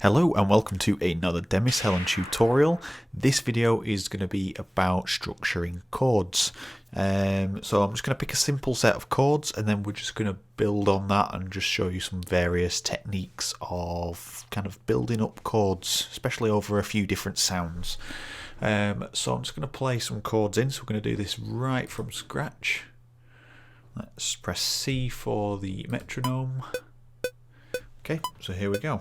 Hello and welcome to another Demis Helen tutorial. This video is going to be about structuring chords. So I'm just going to pick a simple set of chords and then we're just going to build on that and just show you some various techniques of kind of building up chords, especially over a few different sounds. So I'm just going to play some chords in, so we're going to do this right from scratch. Let's press C for the metronome. Okay, so here we go.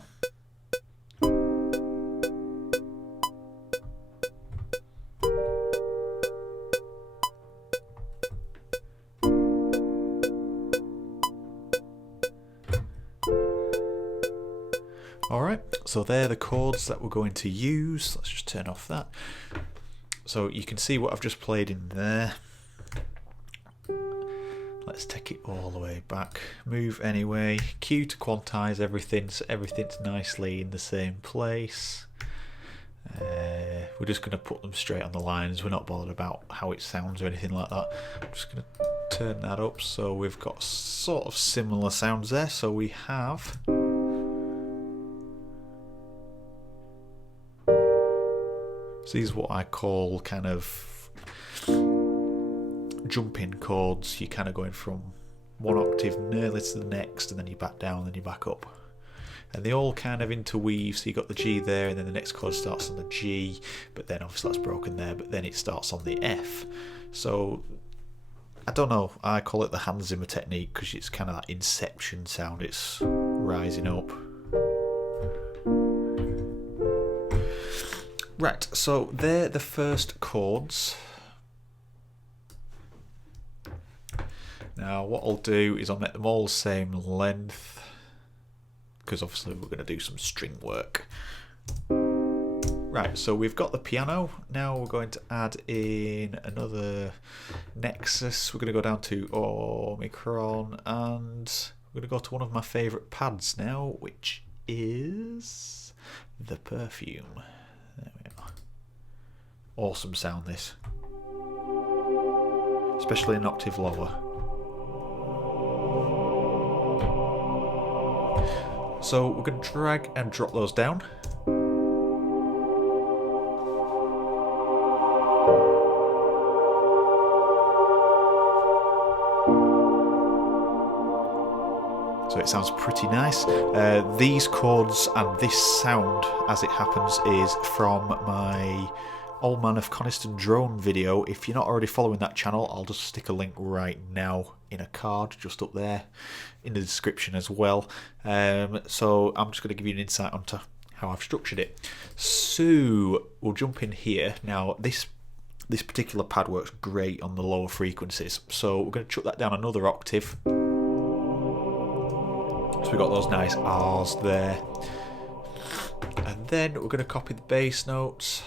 Alright, so they're the chords that we're going to use. Let's just turn off that. So you can see what I've just played in there. Let's take it all the way back. Move anyway. Q to quantize everything, so everything's nicely in the same place. We're just going to put them straight on the lines. We're not bothered about how it sounds or anything like that. I'm just going to turn that up so we've got sort of similar sounds there. So we have... So these are what I call kind of jumping chords. You're kind of going from one octave nearly to the next, and then you back down, and then you back up. And they all kind of interweave, so you got the G there, and then the next chord starts on the G, but then obviously that's broken there, but then it starts on the F. So, I don't know, I call it the Hans Zimmer technique, because it's kind of that inception sound, it's rising up. Right, so they're the first chords. Now what I'll do is I'll make them all the same length, because obviously we're going to do some string work. Right, so we've got the piano. Now we're going to add in another nexus. We're going to go down to Omicron, and we're going to go to one of my favourite pads now, which is the Perfume. There we are. Awesome sound, this. Especially an octave lower. So we're going to drag and drop those down. So it sounds pretty nice. These chords and this sound, as it happens, is from my Old Man of Coniston drone video. If you're not already following that channel, I'll just stick a link right now in a card just up there in the description as well. So I'm just going to give you an insight onto how I've structured it. So we'll jump in here. Now this particular pad works great on the lower frequencies. So we're going to chuck that down another octave. So we've got those nice R's there. And then we're going to copy the bass notes.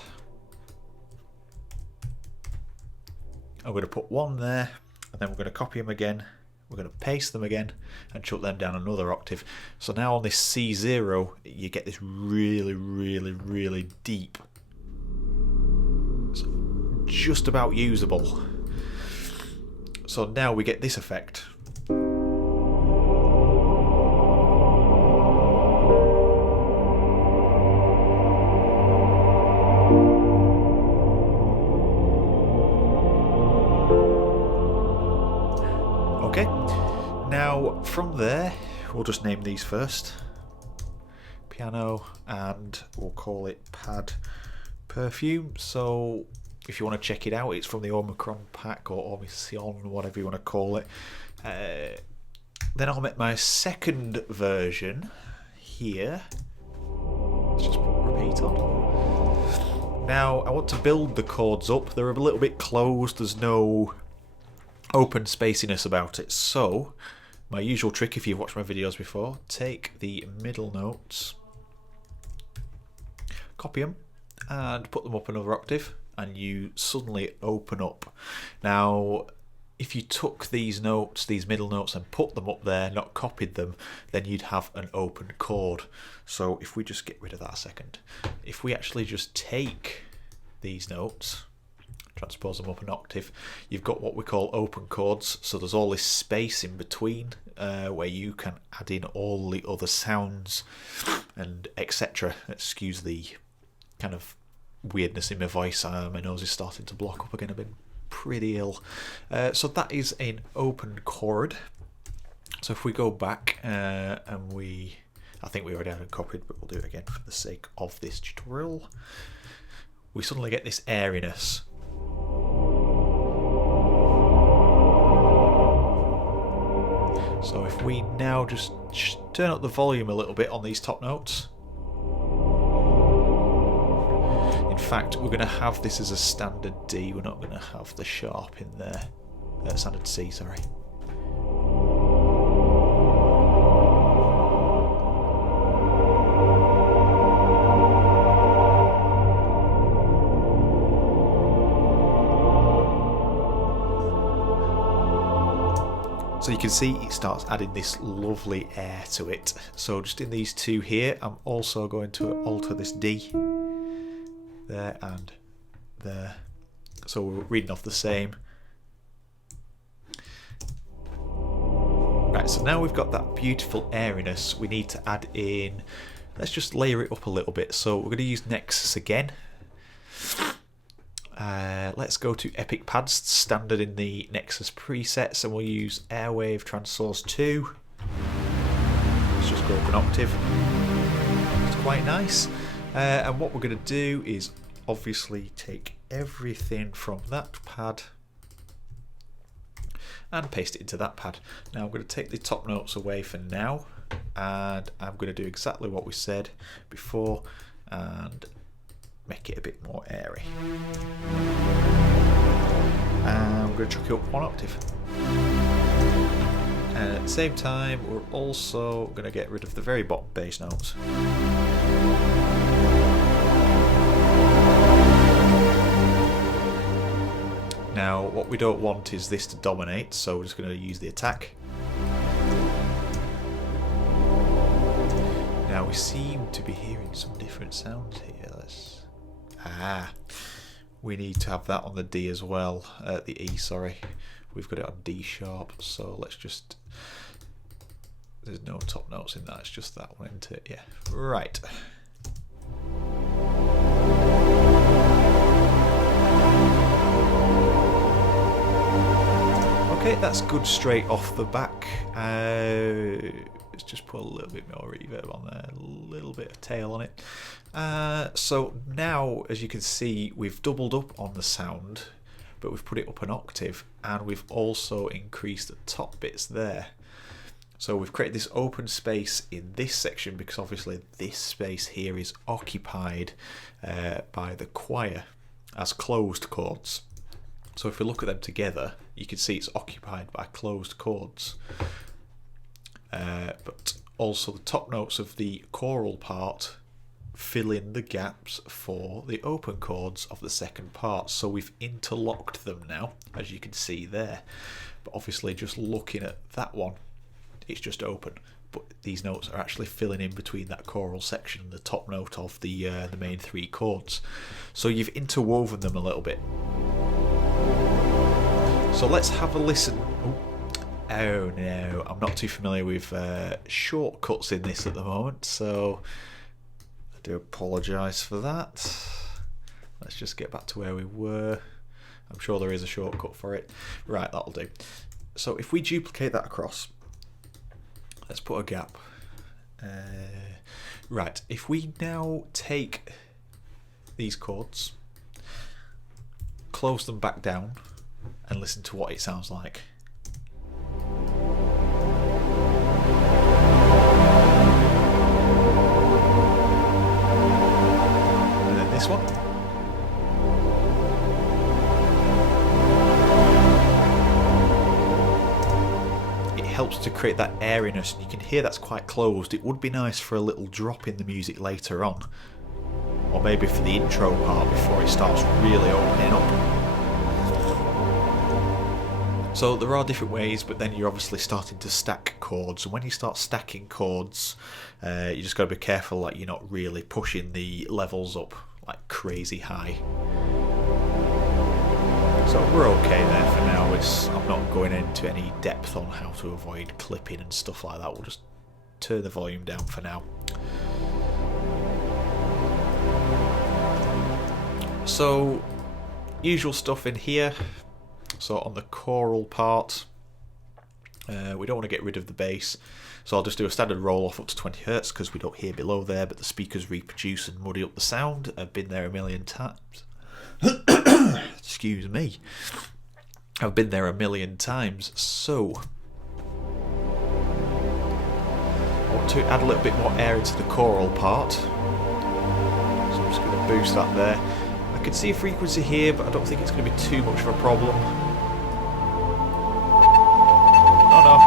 I'm going to put one there, and then we're going to copy them again. We're going to paste them again and chuck them down another octave. So now on this C0, you get this really, really, really deep. It's just about usable. So now we get this effect. Okay, now from there, we'll just name these first. Piano, and we'll call it Pad Perfume. So if you want to check it out, it's from the Omicron pack or Omicron, whatever you want to call it. Then I'll make my second version here. Let's just put repeat on. Now I want to build the chords up. They're a little bit closed, there's no open spaciness about it. So my usual trick, if you've watched my videos before, take the middle notes, copy them and put them up another octave, and you suddenly open up. Now if you took these notes, these middle notes, and put them up there, not copied them, then you'd have an open chord. So if we just get rid of that a second, if we actually just take these notes, transpose them up an octave. You've got what we call open chords, so there's all this space in between where you can add in all the other sounds and etc. Excuse the kind of weirdness in my voice. My nose is starting to block up again. I've been pretty ill. So that is an open chord. So if we go back and I think we already had it copied, but we'll do it again for the sake of this tutorial. We suddenly get this airiness. So if we now just turn up the volume a little bit on these top notes. In fact, we're going to have this as a standard D, we're not going to have the sharp in there. Standard C, sorry. So you can see it starts adding this lovely air to it. So just in these two here, I'm also going to alter this D there and there. So we're reading off the same. Right, so now we've got that beautiful airiness. We need to add in, let's just layer it up a little bit. So we're going to use Nexus again. Let's go to Epic Pads, standard in the Nexus presets, and we'll use Airwave Transsource 2. Let's just go up an octave. It's quite nice. And what we're going to do is obviously take everything from that pad and paste it into that pad. Now I'm going to take the top notes away for now, and I'm going to do exactly what we said before and make it a bit more airy. And we're going to chuck it up one octave. And at the same time, we're also going to get rid of the very bottom bass notes. Now, what we don't want is this to dominate, so we're just going to use the attack. Now, we seem to be hearing some different sounds here. We need to have that on the D as well, the E, sorry. We've got it on D sharp, so let's just, there's no top notes in that, it's just that one, isn't it? Yeah, right. Okay, that's good straight off the back. Let's just put a little bit more reverb on there, a little bit of tail on it. So now, as you can see, we've doubled up on the sound, but we've put it up an octave, and we've also increased the top bits there. So we've created this open space in this section because obviously this space here is occupied by the choir as closed chords. So if we look at them together, you can see it's occupied by closed chords. But also the top notes of the choral part fill in the gaps for the open chords of the second part. So we've interlocked them now, as you can see there. But obviously just looking at that one, it's just open. But these notes are actually filling in between that choral section and the top note of the main three chords. So you've interwoven them a little bit. So let's have a listen. Oh no, I'm not too familiar with shortcuts in this at the moment, so I do apologise for that. Let's just get back to where we were. I'm sure there is a shortcut for it. Right, that'll do. So if we duplicate that across, let's put a gap. Right, if we now take these chords, close them back down, and listen to what it sounds like. And then this one. It helps to create that airiness, and you can hear that's quite closed. It would be nice for a little drop in the music later on, or maybe for the intro part before it starts really opening up. So there are different ways, but then you're obviously starting to stack chords, and when you start stacking chords, you just got to be careful that you're not really pushing the levels up like crazy high. So we're okay there for now. I'm not going into any depth on how to avoid clipping and stuff like that. We'll just turn the volume down for now. So, usual stuff in here. So on the choral part, we don't want to get rid of the bass. So I'll just do a standard roll off up to 20 Hz because we don't hear below there, but the speakers reproduce and muddy up the sound. I've been there a million times. Excuse me. I've been there a million times. So I want to add a little bit more air into the choral part. So I'm just going to boost that there. I can see a frequency here, but I don't think it's going to be too much of a problem. Oh no.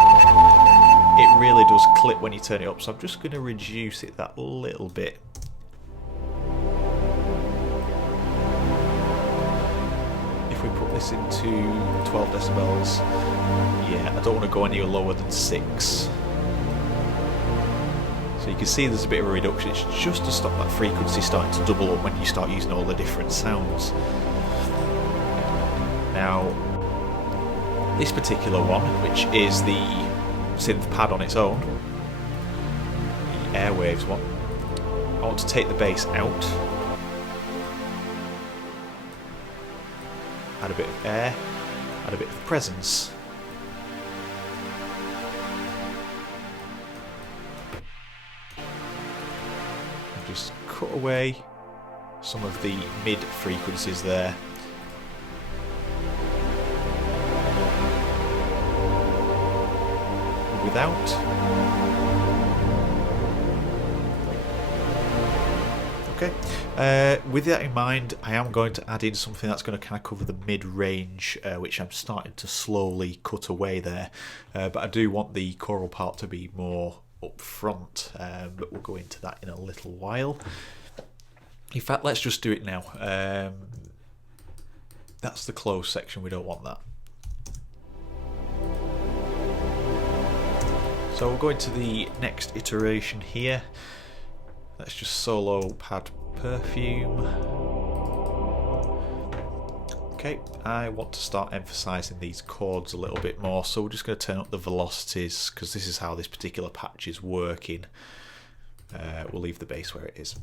It really does clip when you turn it up, so I'm just going to reduce it that little bit. If we put this into 12 decibels, yeah, I don't want to go any lower than 6. So you can see there's a bit of a reduction. It's just to stop that frequency starting to double up when you start using all the different sounds. Now, this particular one, which is the synth pad on its own, the Airwaves one, I want to take the bass out, add a bit of air, add a bit of presence. And just cut away some of the mid frequencies there. Without. Okay, with that in mind, I am going to add in something that's going to kind of cover the mid-range, which I'm starting to slowly cut away there, but I do want the choral part to be more up front, but we'll go into that in a little while. In fact, let's just do it now. That's the closed section, we don't want that. So we'll go into the next iteration here. Let's just solo pad perfume. Okay, I want to start emphasising these chords a little bit more, so we're just going to turn up the velocities because this is how this particular patch is working. We'll leave the bass where it is.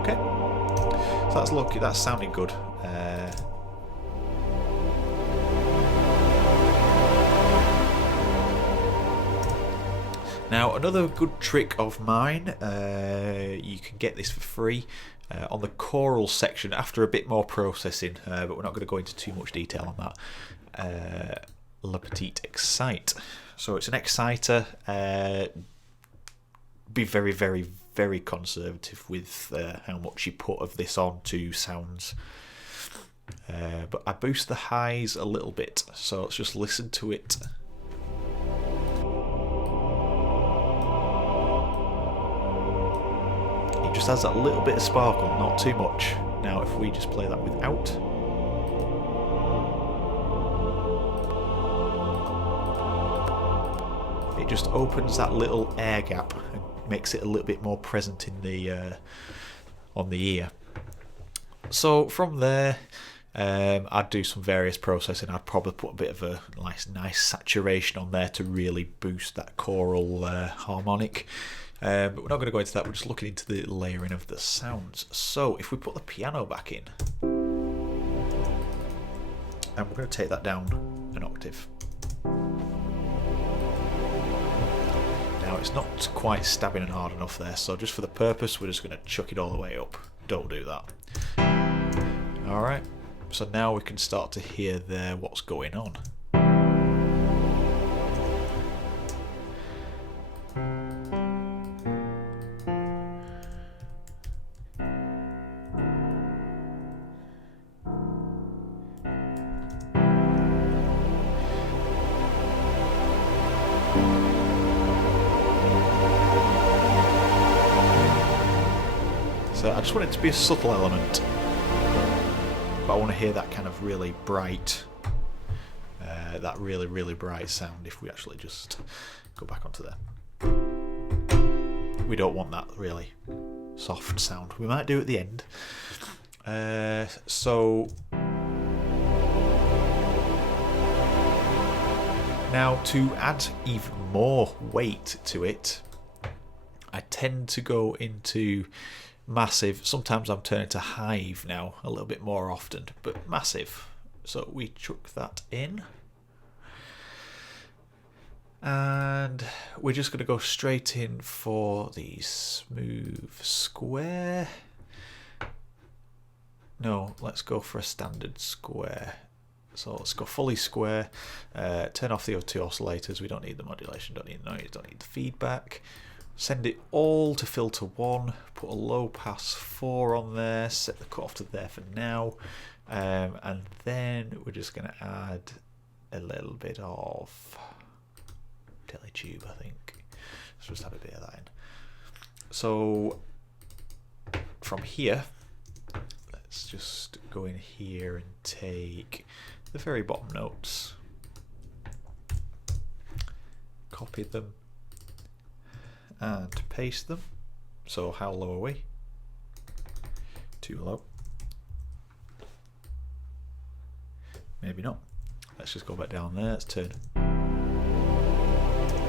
Okay, so that's sounding good. Now, another good trick of mine, you can get this for free on the choral section after a bit more processing, but we're not going to go into too much detail on that. Le Petit Excite. So it's an exciter. Be very, very, very conservative with how much you put of this on to sounds. But I boost the highs a little bit, so let's just listen to it. It just has that little bit of sparkle, not too much. Now if we just play that without. It just opens that little air gap and makes it a little bit more present in the on the ear. So from there, I'd do some various processing. I'd probably put a bit of a nice saturation on there to really boost that choral harmonic. But we're not going to go into that, we're just looking into the layering of the sounds. So if we put the piano back in, and we're going to take that down an octave. Now it's not quite stabbing and hard enough there, so just for the purpose we're just going to chuck it all the way up. Don't do that. Alright, so now we can start to hear there what's going on. So I just want it to be a subtle element, but I want to hear that kind of really bright, that really bright sound. If we actually just go back onto there, we don't want that really. soft sound. We might do at the end. So now to add even more weight to it, I tend to go into massive. Sometimes I'm turning to hive now a little bit more often, but massive. So we chuck that in. And we're just going to go straight in for the smooth square. No, let's go for a standard square. So let's go fully square. Turn off the two oscillators. We don't need the modulation, don't need the noise, don't need the feedback. Send it all to filter 1. Put a low pass 4 on there. Set the cutoff to there for now. And then we're just going to add a little bit of tube, I think. Let's just have a bit of that in. So from here, let's just go in here and take the very bottom notes, copy them and paste them. So how low are we? Too low. Maybe not. Let's just go back down there. Let's turn.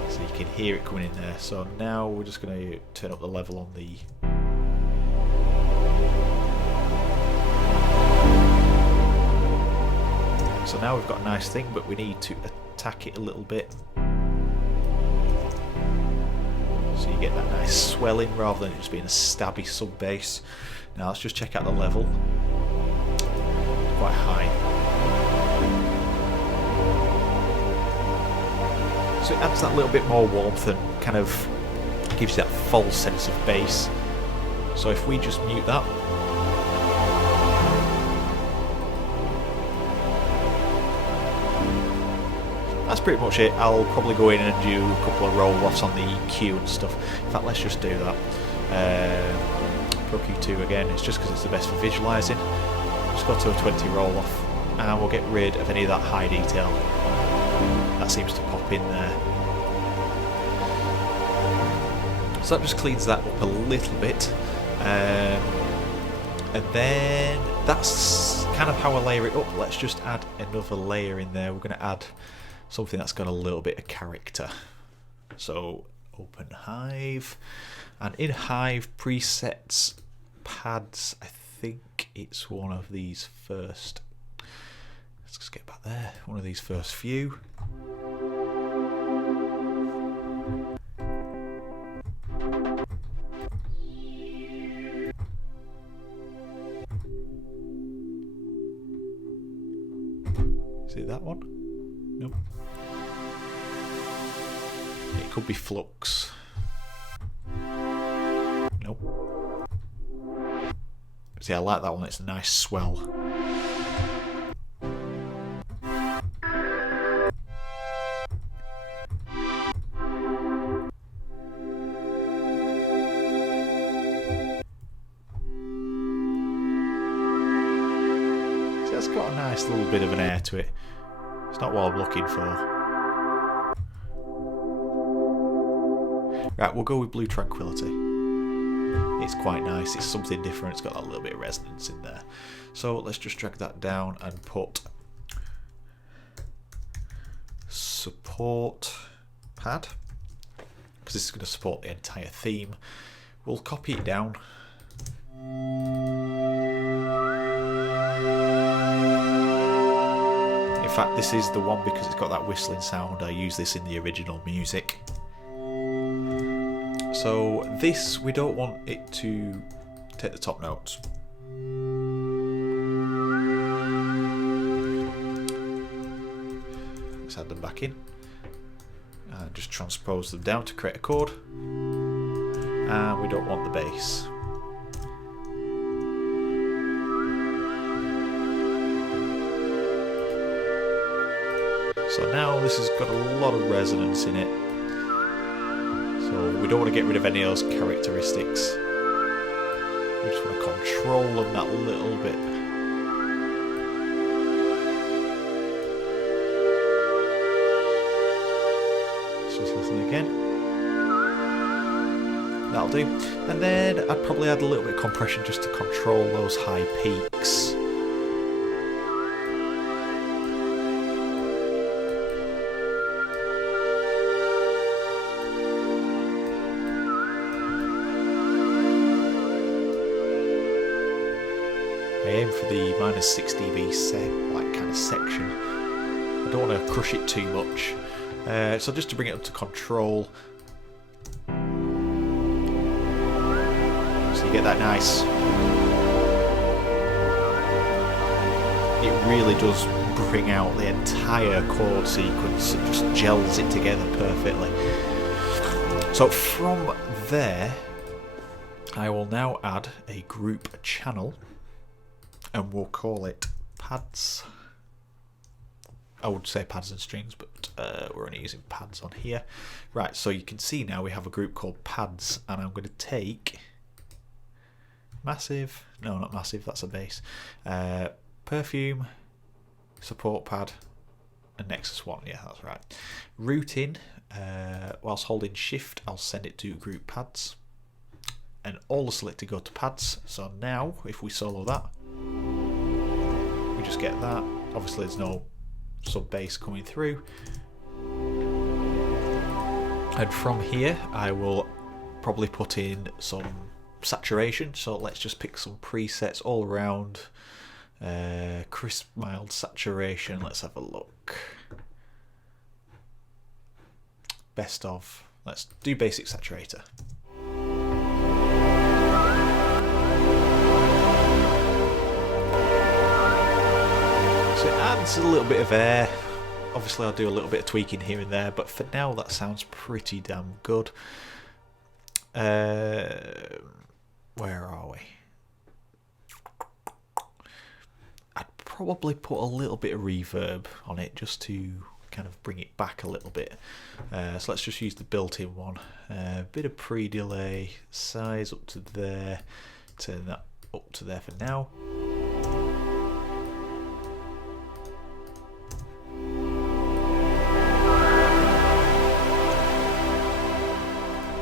So you can hear it coming in there. So now we're just going to turn up the level on the So now we've got a nice thing, but we need to attack it a little bit. So you get that nice swelling rather than it just being a stabby sub bass. Now let's just check out the level. It's quite high. So it adds that little bit more warmth and kind of gives you that false sense of bass. So if we just mute that, that's pretty much it. I'll probably go in and do a couple of roll-offs on the EQ and stuff. In fact, let's just do that. Pro Q2 again, it's just because it's the best for visualising. Just go to a 20 roll-off and we'll get rid of any of that high detail. That seems to pop in there. So that just cleans that up a little bit. And then that's kind of how I layer it up. Let's just add another layer in there. We're going to add something that's got a little bit of character. So open Hive. And in Hive presets, pads, I think it's one of these first. Let's just get back there. One of these first few. Is it that one? Nope. It could be Flux. Nope. See, I like that one. It's a nice swell. It's got a nice little bit of an air to it. It's not what I'm looking for. Right, we'll go with Blue Tranquility. It's quite nice, it's something different, it's got that little bit of resonance in there. So let's just drag that down and put support pad, because this is going to support the entire theme. We'll copy it down. In fact, this is the one because it's got that whistling sound. I use this in the original music. So this, we don't want it to take the top notes. Let's add them back in. And just transpose them down to create a chord. And we don't want the bass. So now this has got a lot of resonance in it. So we don't want to get rid of any of those characteristics. We just want to control them that little bit. Let's just listen again. That'll do. And then I'd probably add a little bit of compression just to control those high peaks. I aim for the minus 6 dB like kind of section. I don't want to crush it too much. So just to bring it up to control. So you get that nice. It really does bring out the entire chord sequence. It just gels it together perfectly. So from there, I will now add a group channel. And we'll call it pads. I would say pads and strings, but we're only using pads on here. Right, so you can see now we have a group called pads, and I'm going to take massive, no, not massive, that's a bass, perfume, support pad, and Nexus 1, yeah, that's right. Routing, whilst holding shift, I'll send it to group pads, and all the selected go to pads. So now, if we solo that, we just get that. Obviously there's no sub bass coming through, and from here I will probably put in some saturation. So let's just pick some presets all around. Crisp mild saturation, let's have a look. Best of, let's do basic saturator. So it adds a little bit of air. Obviously I'll do a little bit of tweaking here and there, but for now that sounds pretty damn good. Where are we? I'd probably put a little bit of reverb on it just to kind of bring it back a little bit. So let's just use the built-in one. Bit of pre-delay, size up to there, turn that up to there for now.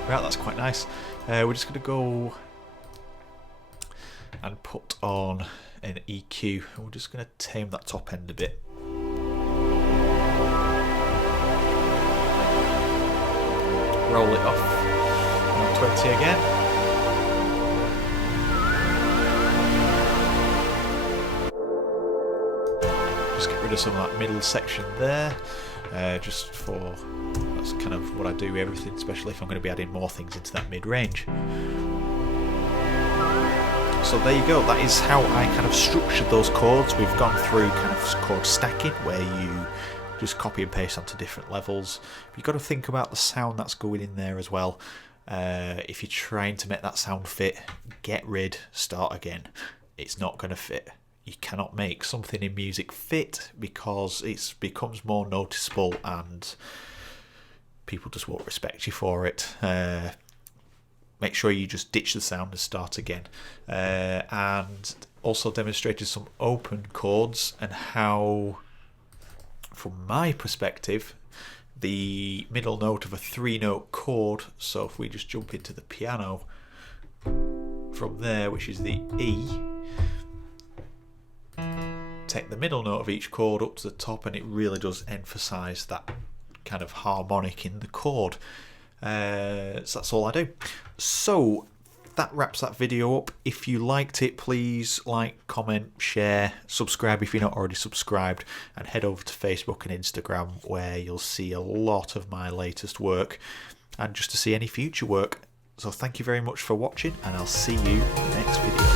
Right, that's quite nice. We're just going to go and put on an EQ. We're just going to tame that top end a bit. Roll it off. And 20 again. Just get rid of some of that middle section there. Just for, that's kind of what I do with everything, especially if I'm going to be adding more things into that mid-range. So there you go, that is how I kind of structured those chords. We've gone through kind of chord stacking, where you just copy and paste onto different levels. But you've got to think about the sound that's going in there as well. If you're trying to make that sound fit, get rid, start again. It's not going to fit. You cannot make something in music fit because it becomes more noticeable and people just won't respect you for it. Make sure you just ditch the sound and start again. And also demonstrated some open chords and how, from my perspective, the middle note of a 3-note chord, so if we just jump into the piano from there, which is the E, take the middle note of each chord up to the top, and it really does emphasize that kind of harmonic in the chord. So that's all I do. So that wraps that video up. If you liked it, please like, comment, share, subscribe if you're not already subscribed, and head over to Facebook and Instagram, where you'll see a lot of my latest work and just to see any future work. So thank you very much for watching, and I'll see you in the next video.